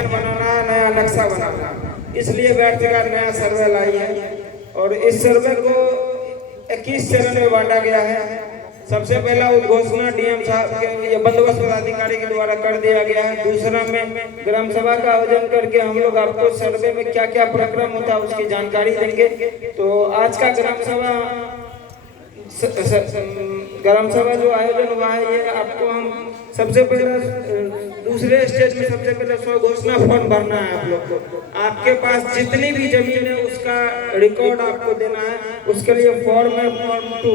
अभियान बनाना, नया नक्शा बनाना। इसलिए व्यर्थ का नया सर्वे लाई है और इस सर्वे को 21 चरण में बांटा गया है। सबसे पहला उद्घोषणा डीएम साहब के बंदोबस्त पदाधिकारी के द्वारा कर दिया गया है। दूसरा में ग्राम सभा का आयोजन करके हम लोग आपको सर्वे में क्या क्या प्रक्रम होता है उसकी जानकारी देंगे। तो आज का ग्राम सभा जो आयोजन हुआ है ये आपको हम सबसे पहले दूसरे स्टेज में सबसे पहले स्वघोषणा फॉर्म भरना है। आप लोग को आपके पास जितनी भी जमीन है उसका रिकॉर्ड आपको देना है। उसके लिए फॉर्म है फॉर्म 2।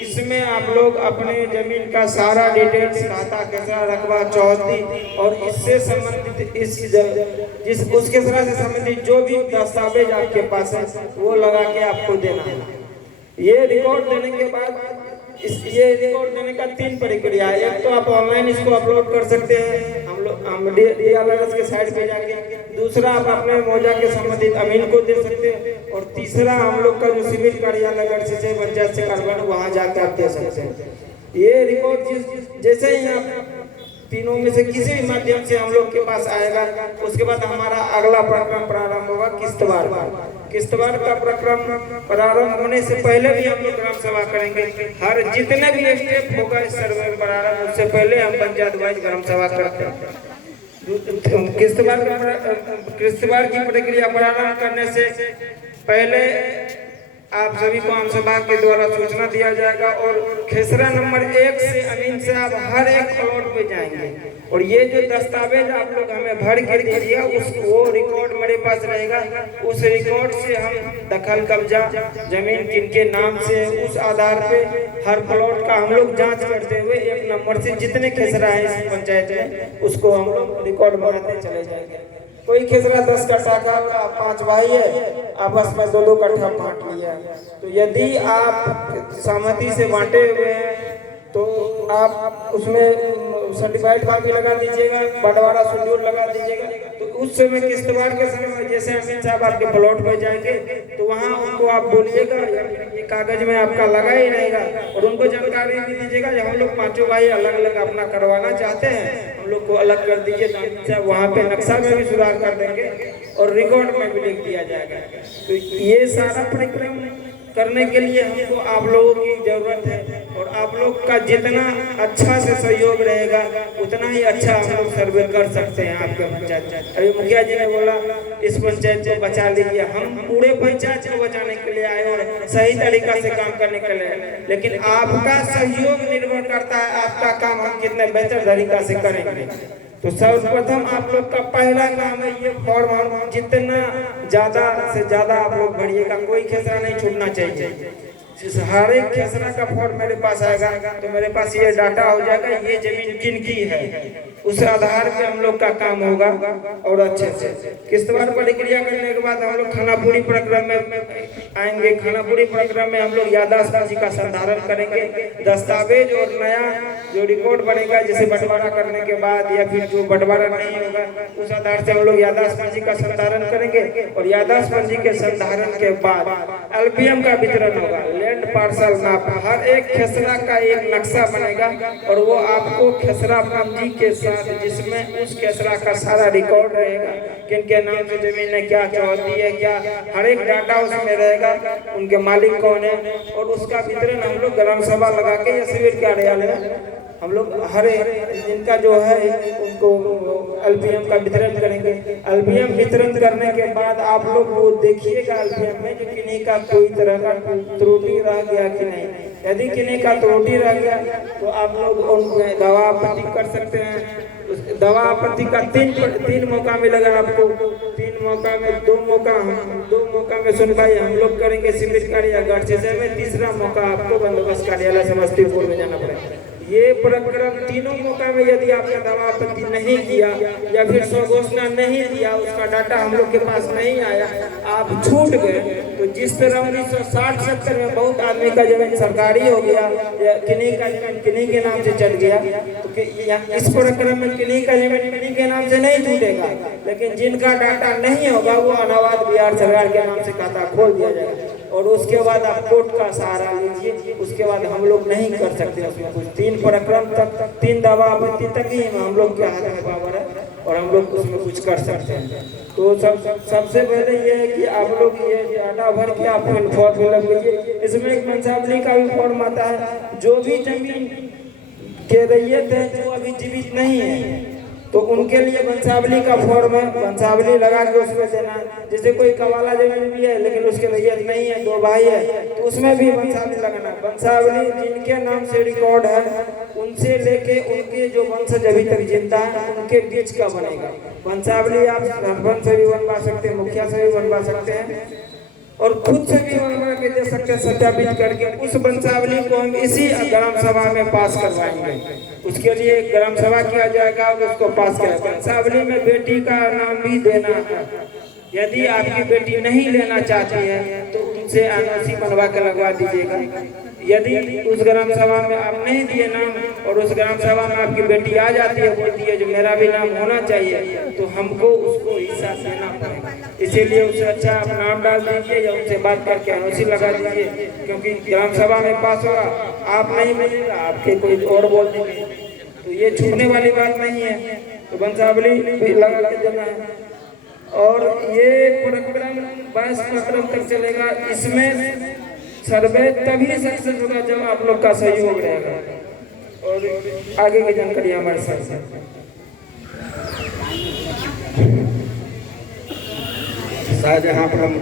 इसमें आप लोग अपने जमीन का सारा डिटेल्स, खाता, कचरा, रकबा, चौहद्दी और इससे संबंधित जिस उस कचरा से संबंधित जो भी दस्तावेज आपके पास है वो लगा के आपको देना है। ये रिकॉर्ड देने के बाद ये रिकॉर्ड देने का 3 प्रक्रिया है। एक तो आप ऑनलाइन इसको अपलोड कर सकते हैं हम DRLS के साइट पे जाके। दूसरा आप अपने मौजा के संबंधित अमीन को दे सकते हैं और तीसरा हम लोग का जो सिविल कार्यालय गढ़ सिंचाई पंचायत से कार्बन वहाँ जाके आप दे सकते हैं। ये रिकॉर्ड जैसे ही आप तीनों में से किसी भी माध्यम से हम लोग के पास आएगा उसके बाद हमारा अगला प्रक्रम प्रारंभ होगा किस्तवाड़ का। किस्तवाड़ का प्रक्रम प्रारंभ होने से पहले भी हम लोग ग्राम सभा करेंगे। हर जितने भी स्टेप होगा इस सर्वे प्रारंभ उससे पहले हम पंचायत वाइज ग्राम सभा करते हैं। किस्तवाड़ की प्रक्रिया प्रारंभ करने से पहले आप सभी को आम सभा के द्वारा सूचना दिया जाएगा और खेसरा नंबर 1 से अमीन से आप हर एक प्लॉट पे जाएंगे और ये जो दस्तावेज आप लोग हमें भर कर दीजिएगा वो रिकॉर्ड मेरे पास रहेगा। उस रिकॉर्ड से हम दखल कब्जा जमीन किनके नाम से उस आधार पे हर प्लॉट का हम लोग जांच करते हुए 1 नंबर से जितने खेसरा है इस पंचायत में उसको हम लोग रिकॉर्ड बनाते चले जाएंगे। कोई खेसरा 10 कट्ठा का 5 भाई है आपस में 2-2 कट्ठा बांट लिया। तो यदि आप सहमति से बांटे हुए हैं तो आप उसमें सर्टिफाइड कॉपी लगा दीजिएगा, बंटवारा शेड्यूल लगा दीजिएगा। तो उस समय किस्तवाड़ के समय जैसे अमीन साहब आपके प्लॉट पर जाएंगे तो वहाँ उनको आप बोलिएगा ये कागज में आपका लगा ही रहेगा और उनको जानकारी भी दीजिएगा कि हम लोग 5 भाई अलग अलग अपना करवाना चाहते हैं, हम लोग को अलग कर दीजिए। वहाँ पे नक्शा में भी सुधार कर देंगे और रिकॉर्ड में भी लिख दिया जाएगा। तो ये सारा प्रक्रम करने के लिए हमको आप लोगों की जरूरत है और आप लोग का जितना अच्छा से सहयोग रहेगा उतना ही अच्छा हम लोग सर्वे कर सकते हैं आपके पंचायत। अभी मुखिया जी ने बोला इस पंचायत को बचा लीजिए, हम पूरे पंचायत को बचाने के लिए आए और सही तरीका से काम करने के लिए, लेकिन आपका सहयोग निर्भर करता है आपका काम हम कितने बेहतर तरीका से करेंगे। तो सर्वप्रथम आप लोग का पहला काम है ये फॉर्म जितना ज्यादा से ज्यादा आप लोग भरिएगा, कोई खेसरा नहीं छूटना चाहिए। हर एक खेसरा का फॉर्म मेरे पास आएगा तो मेरे पास ये डाटा हो जाएगा ये जमीन किनकी है, उस आधार पे हम लोग का काम होगा और अच्छे से। किस्तवाड़ प्रक्रिया करने के बाद हम लोग खानापुरी प्रक्रम में आएंगे। खानापुरी प्रक्रम में हम लोग याददाश्त का संधारण करेंगे। दस्तावेज और नया जो रिकॉर्ड बनेगा जैसे बंटवारा करने के बाद या फिर जो बंटवारा नहीं होगा उस आधार से हम लोग याददाश्त का संधारण करेंगे और याददाश्त के संधारण के बाद LPM का वितरण होगा। लैंड पार्सल नाप हर एक खेसरा का एक नक्शा बनेगा और वो आपको खेसरा पंजी के साथ जिसमें उस खेसरा का सारा रिकॉर्ड रहेगा, किनके नाम से जमीन है, क्या चौहद्दी है, क्या हर एक डाटा उसमें रहेगा, उनके मालिक कौन है और उसका वितरण हम लोग ग्राम सभा लगा के या सिविल कार्यालय हम लोग हर जिनका जो है उनको LPM का वितरण करेंगे। LPM वितरण करने के बाद आप लोग वो देखिएगा LPM में जो किन्हीं का कोई तरह का त्रुटि रह गया कि नहीं। यदि किन्हीं का त्रुटि रह गया तो आप लोग उनमें दवा आपत्ति कर सकते हैं। दवा आपत्ति का 3 मौका मिलेगा आपको। 3 मौका में 2 मौका में सुनवाई हम लोग करेंगे सिविल कार्यालय गढ़ सिंचाई में। तीसरा मौका आपको बंदोबस्त कार्यालय समस्तीपुर में जाना पड़ेगा। ये प्रक्रम तीनों मौका में यदि आपने दवा आपत्ति नहीं किया या फिर स्वघोषणा नहीं दिया, उसका डाटा हम लोग के पास नहीं आया, आप छूट गए, तो जिस तरह 1960-70 में बहुत आदमी का जमीन सरकारी हो गया या किन्हीं का जमीन किन्हीं के नाम से चल गया, तो इस प्रक्रम में किन्हीं का जमीन किन्हीं के नाम से नहीं छूटेगा, लेकिन जिनका डाटा नहीं होगा वो अनावाद बिहार सरकार के नाम से खाता खोल दिया जाएगा और उसके बाद आप कोर्ट का सहारा लीजिए। उसके बाद हम लोग नहीं कर सकते उसमें कुछ। 3 प्रक्रम तक 3 दवा आपत्ति तक ही हम लोग के हाथ में पावर है और हम लोग उसमें कुछ कर सकते हैं। तो सबसे पहले ये है कि आप लोग ये डाटा भर के आप फॉर्म फिलअप कीजिए। इसमें एक वंशावली का भी फॉर्म आता है। जो भी जमीन के रैयत है जो अभी जीवित नहीं है तो उनके लिए वंशावली का फॉर्म है, वंशावली लगा के उसमें देना। जैसे कोई कवाला जमीन भी है लेकिन उसके रैयत नहीं है, 2 भाई है, तो उसमें भी वंशावली लगाना। वंशावली जिनके नाम से रिकॉर्ड है उनसे लेके उनके जो वंशज अभी तक जिंदा है उनके बीच का बनेगा वंशावली। आप सरपंच से भी बनवा सकते हैं, मुखिया से भी बनवा सकते हैं और खुद से भी बनवा के दे सकते हैं सत्यापित करके। उस वंशावली को हम इसी ग्राम सभा में पास करवाएंगे। उसके लिए एक ग्राम सभा किया जाएगा और उसको पास किया। वंशावली में बेटी का नाम भी देना है। यदि आपकी बेटी नहीं लेना चाहती है तो उनसे एनओसी बनवा के लगवा दीजिएगा। यदि उस ग्राम सभा में आप नहीं दिए नाम और उस ग्राम सभा में आपकी बेटी आ जाती है, बोलती है जो मेरा भी नाम होना चाहिए, तो हमको उसको हिस्सा देना पड़ेगा। इसीलिए उससे अच्छा आप नाम डाल दीजिए या उनसे बात करके एनओसी लगा दीजिए, क्योंकि ग्राम सभा में पास होगा, आप नहीं मिलेगा, आपके कोई और बोल देंगे, तो ये छूटने वाली बात नहीं है। तो वंशावली भी लगा के देना है। और ये प्रक्रम 22 प्रक्रम तक चलेगा। इसमें सर्वे तभी सक्सेस होगा जब आप लोग का सहयोग रहेगा। और आगे की जानकारी हमारे साथ है। शायद यहाँ पर हम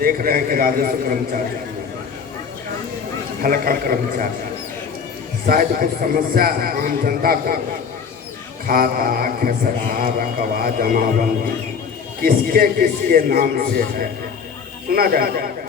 देख रहे हैं कि राजस्व कर्मचारी, हल्का कर्मचारी, शायद कुछ समस्या आम जनता को खाता खसरा रकबा जमाबंदी किसके किसके नाम से है सुना जाए।